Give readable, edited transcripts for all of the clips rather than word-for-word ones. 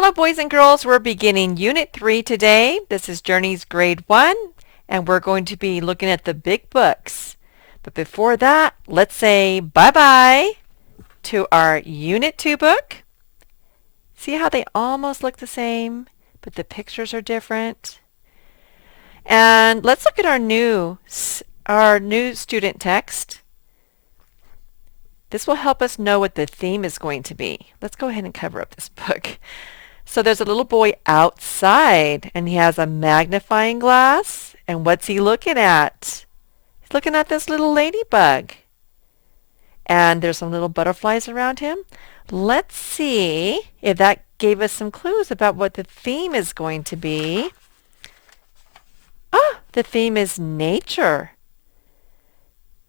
Hello, boys and girls. We're beginning Unit 3 today. This is Journey's Grade 1, and we're going to be looking at the big books. But before that, let's say bye-bye to our Unit 2 book. See how they almost look the same, but the pictures are different? And let's look at our new student text. This will help us know what the theme is going to be. Let's go ahead and cover up this book. So there's a little boy outside, and he has a magnifying glass. And what's he looking at? He's looking at this little ladybug. And there's some little butterflies around him. Let's see if that gave us some clues about what the theme is going to be. The theme is nature.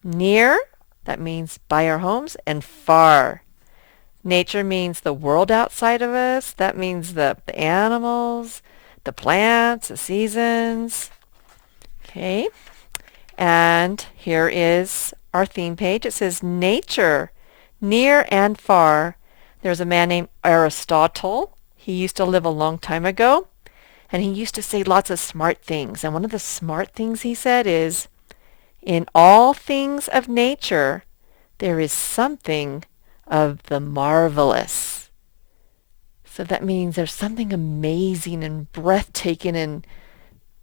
Near, that means by our homes, and far. Nature means the world outside of us. That means the animals, the plants, the seasons. Okay. And here is our theme page. It says nature, near and far. There's a man named Aristotle. He used to live a long time ago, and he used to say lots of smart things. And one of the smart things he said is, in all things of nature, there is something of the marvelous. So that means there's something amazing and breathtaking and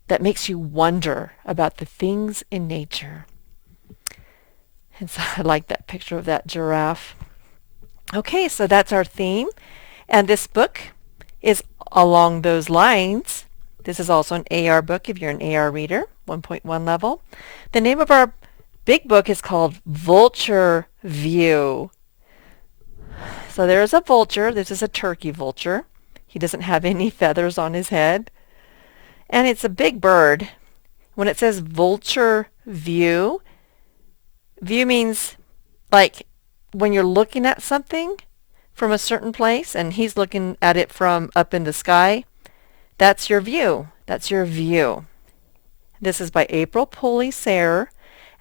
that makes you wonder about the things in nature. And so I like that picture of that giraffe. Okay, so that's our theme. And this book is along those lines. This is also an AR book if you're an AR reader, 1.1 level. The name of our big book is called Vulture View. So there's a vulture. This is a turkey vulture. He doesn't have any feathers on his head. And it's a big bird. When it says Vulture View, view means like when you're looking at something from a certain place and he's looking at it from up in the sky, that's your view. That's your view. This is by April Pulley Sayre,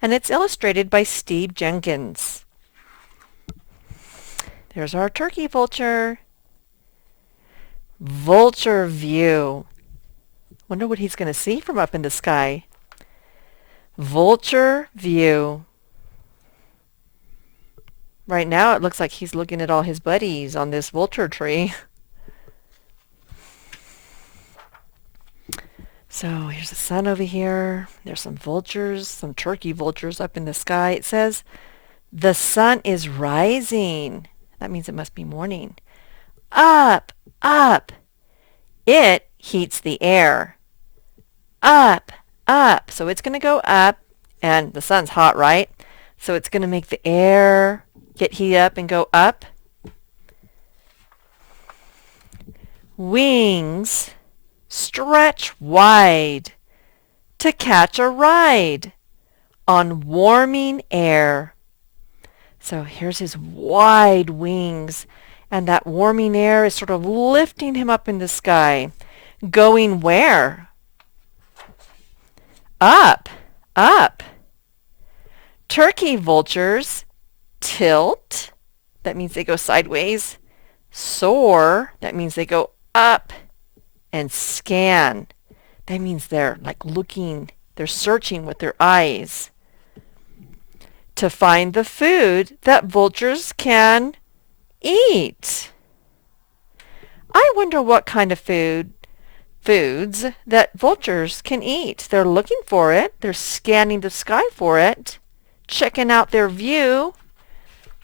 and it's illustrated by Steve Jenkins. There's our turkey vulture. Vulture View. Wonder what he's going to see from up in the sky. Vulture View. Right now it looks like he's looking at all his buddies on this vulture tree. So here's the sun over here. There's some vultures, some turkey vultures up in the sky. It says, the sun is rising. That means it must be morning. Up, up. It heats the air. Up, up. So it's going to go up, and the sun's hot, right? So it's going to make the air get heated up and go up. Wings stretch wide to catch a ride on warming air. So here's his wide wings, and that warming air is sort of lifting him up in the sky. Going where? Up, up. Turkey vultures tilt. That means they go sideways. Soar. That means they go up. And scan. That means they're like looking, they're searching with their eyes to find the food that vultures can eat. I wonder what kind of foods that vultures can eat. They're looking for it. They're scanning the sky for it, checking out their view,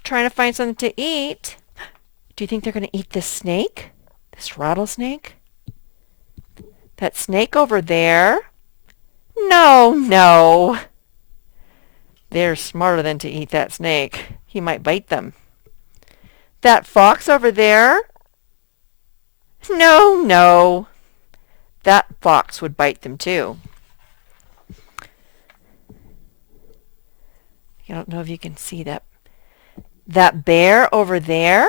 trying to find something to eat. Do you think they're going to eat this snake? This rattlesnake? That snake over there? No, no. They're smarter than to eat that snake. He might bite them. That fox over there? No, no. That fox would bite them too. I don't know if you can see that. That bear over there?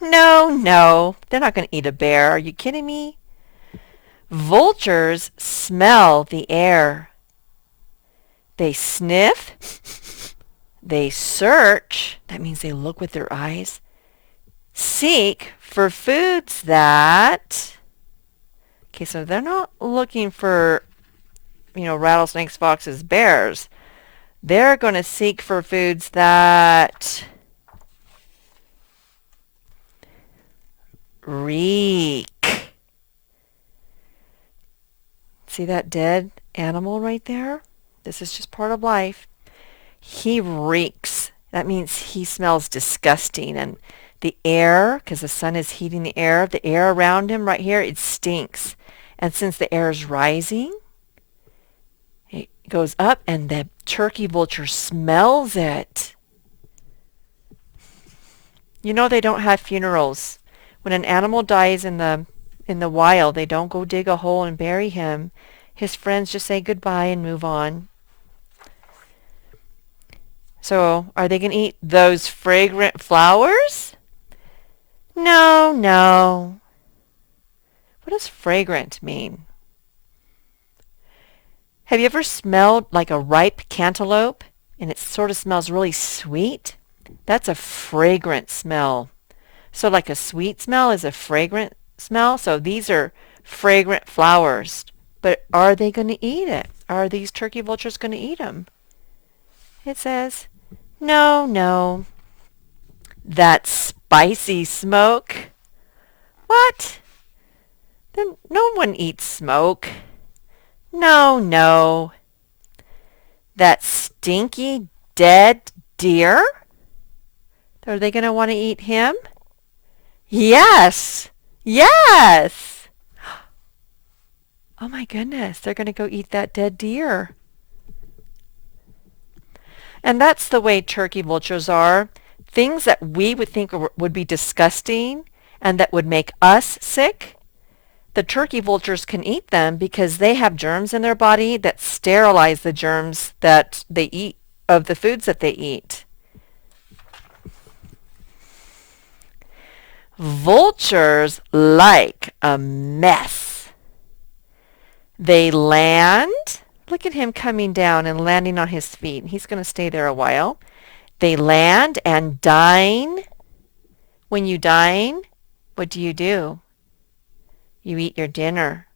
No, no. They're not going to eat a bear. Are you kidding me? Vultures smell the air. They sniff. They search. That means they look with their eyes. seek for foods that, okay, so they're not looking for, rattlesnakes, foxes, bears. They're going to seek for foods that reek. See that dead animal right there? This is just part of life. He reeks. That means he smells disgusting. And the air, because the sun is heating the air around him right here, it stinks. And since the air is rising, it goes up and the turkey vulture smells it. You know they don't have funerals. When an animal dies in the wild, they don't go dig a hole and bury him. His friends just say goodbye and move on. So, are they going to eat those fragrant flowers? No, no. What does fragrant mean? Have you ever smelled like a ripe cantaloupe and it sort of smells really sweet? That's a fragrant smell. So like a sweet smell is a fragrant smell. So these are fragrant flowers. But are they going to eat it? Are these turkey vultures going to eat them? It says, no, no. That spicy smoke. What? Then no one eats smoke. No, no. That stinky dead deer? Are they going to want to eat him? Yes. Yes. Oh my goodness, they're going to go eat that dead deer. And that's the way turkey vultures are. Things that we would think would be disgusting and that would make us sick, the turkey vultures can eat them because they have germs in their body that sterilize the germs that they eat of the foods that they eat. Vultures like a mess. They land. Look at him coming down and landing on his feet. He's going to stay there a while. They land and dine. When you dine, what do? You eat your dinner.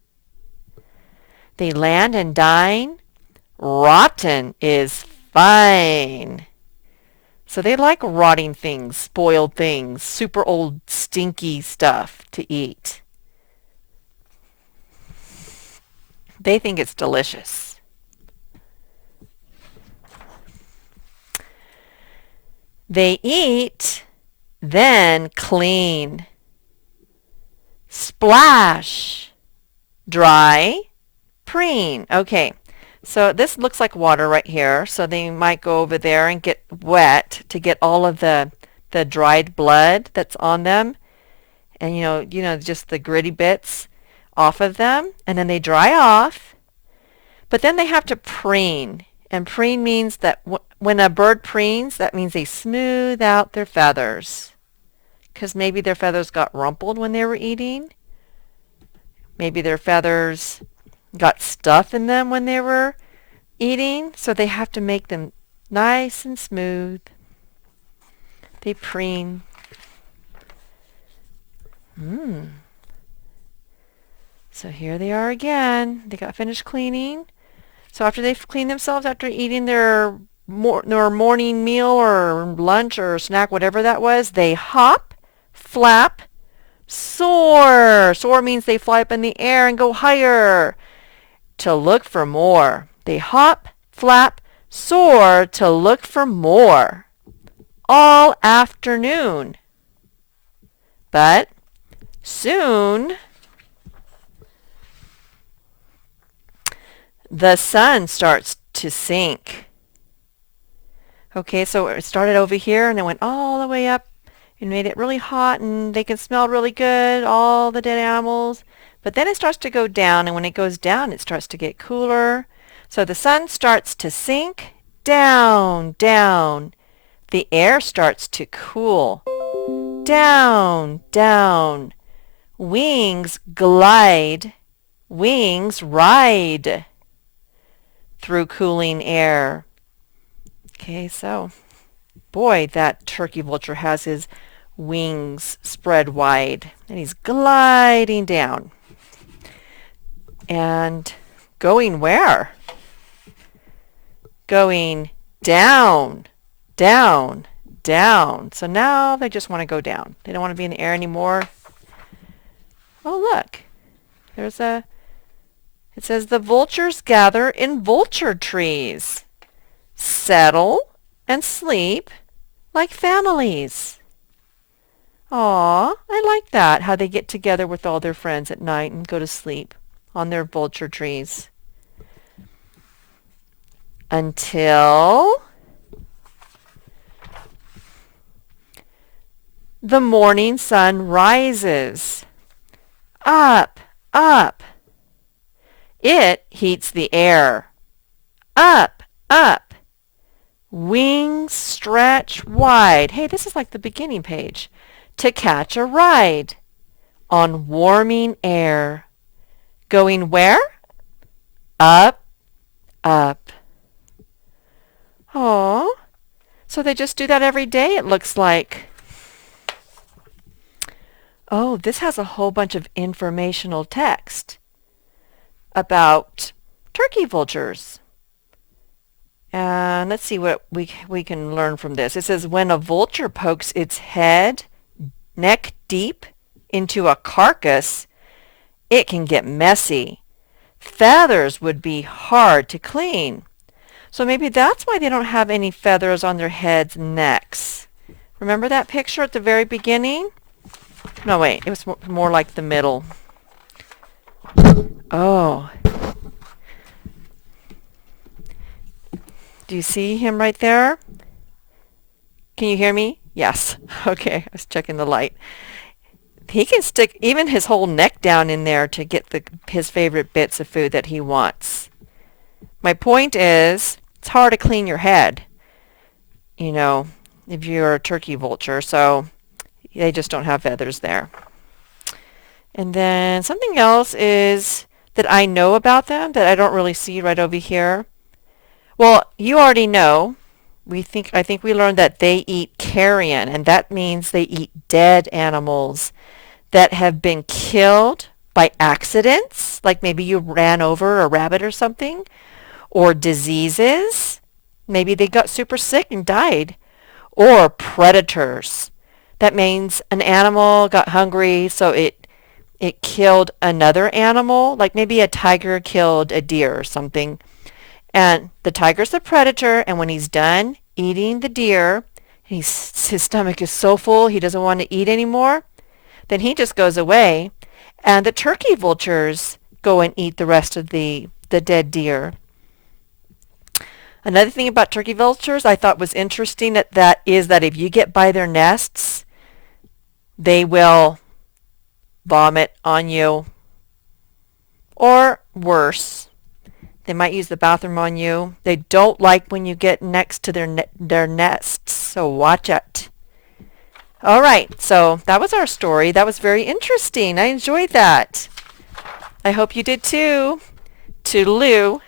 They land and dine. Rotten is fine. So they like rotting things, spoiled things, super old stinky stuff to eat. They think it's delicious. They eat, then clean. Splash. Dry. Preen. Okay. So this looks like water right here. So they might go over there and get wet to get all of the dried blood that's on them. And just the gritty bits off of them. And then they dry off. But then they have to preen. And preen means that when a bird preens, that means they smooth out their feathers. Because maybe their feathers got rumpled when they were eating. Maybe their feathers got stuff in them when they were eating, so they have to make them nice and smooth. They preen. So here they are again. They got finished cleaning. So after they've cleaned themselves, after eating their morning meal or lunch or snack, whatever that was, they hop, flap, soar. Soar means they fly up in the air and go higher to look for more. They hop, flap, soar to look for more all afternoon. But soon the sun starts to sink. Okay, so it started over here and it went all the way up and made it really hot and they can smell really good, all the dead animals. But then it starts to go down, and when it goes down, it starts to get cooler. So the sun starts to sink down, down. The air starts to cool. Down, down. Wings glide. Wings ride through cooling air. Okay, so boy, that turkey vulture has his wings spread wide, and he's gliding down. And going where? Going down, down, down. So now they just want to go down. They don't want to be in the air anymore. Oh, look. It says the vultures gather in vulture trees, settle and sleep like families. Aw, I like that, how they get together with all their friends at night and go to sleep on their vulture trees. Until the morning sun rises. Up, up. It heats the air. Up, up. Wings stretch wide. Hey, this is like the beginning page. To catch a ride on warming air. Going where? Up, up. Oh, so they just do that every day, it looks like. Oh, this has a whole bunch of informational text about turkey vultures. And let's see what we can learn from this. It says, when a vulture pokes its head neck deep into a carcass, it can get messy. Feathers would be hard to clean. So maybe that's why they don't have any feathers on their heads and necks. Remember that picture at the very beginning? No, wait, it was more like the middle. Oh. Do you see him right there? Can you hear me? Yes. Okay, I was checking the light. He can stick even his whole neck down in there to get his favorite bits of food that he wants. My point is, it's hard to clean your head, you know, if you're a turkey vulture, so they just don't have feathers there. And then something else is that I know about them that I don't really see right over here. Well, you already know. I think we learned that they eat carrion, and that means they eat dead animals that have been killed by accidents, like maybe you ran over a rabbit or something, or diseases. Maybe they got super sick and died. Or predators. That means an animal got hungry, so it killed another animal, like maybe a tiger killed a deer or something. And the tiger's the predator, and when he's done eating the deer, his stomach is so full he doesn't want to eat anymore, then he just goes away, and the turkey vultures go and eat the rest of the dead deer. Another thing about turkey vultures I thought was interesting that is that if you get by their nests, they will vomit on you. Or worse, they might use the bathroom on you. They don't like when you get next to their nests, so watch it. All right, so that was our story. That was very interesting. I enjoyed that. I hope you did too. Toodaloo.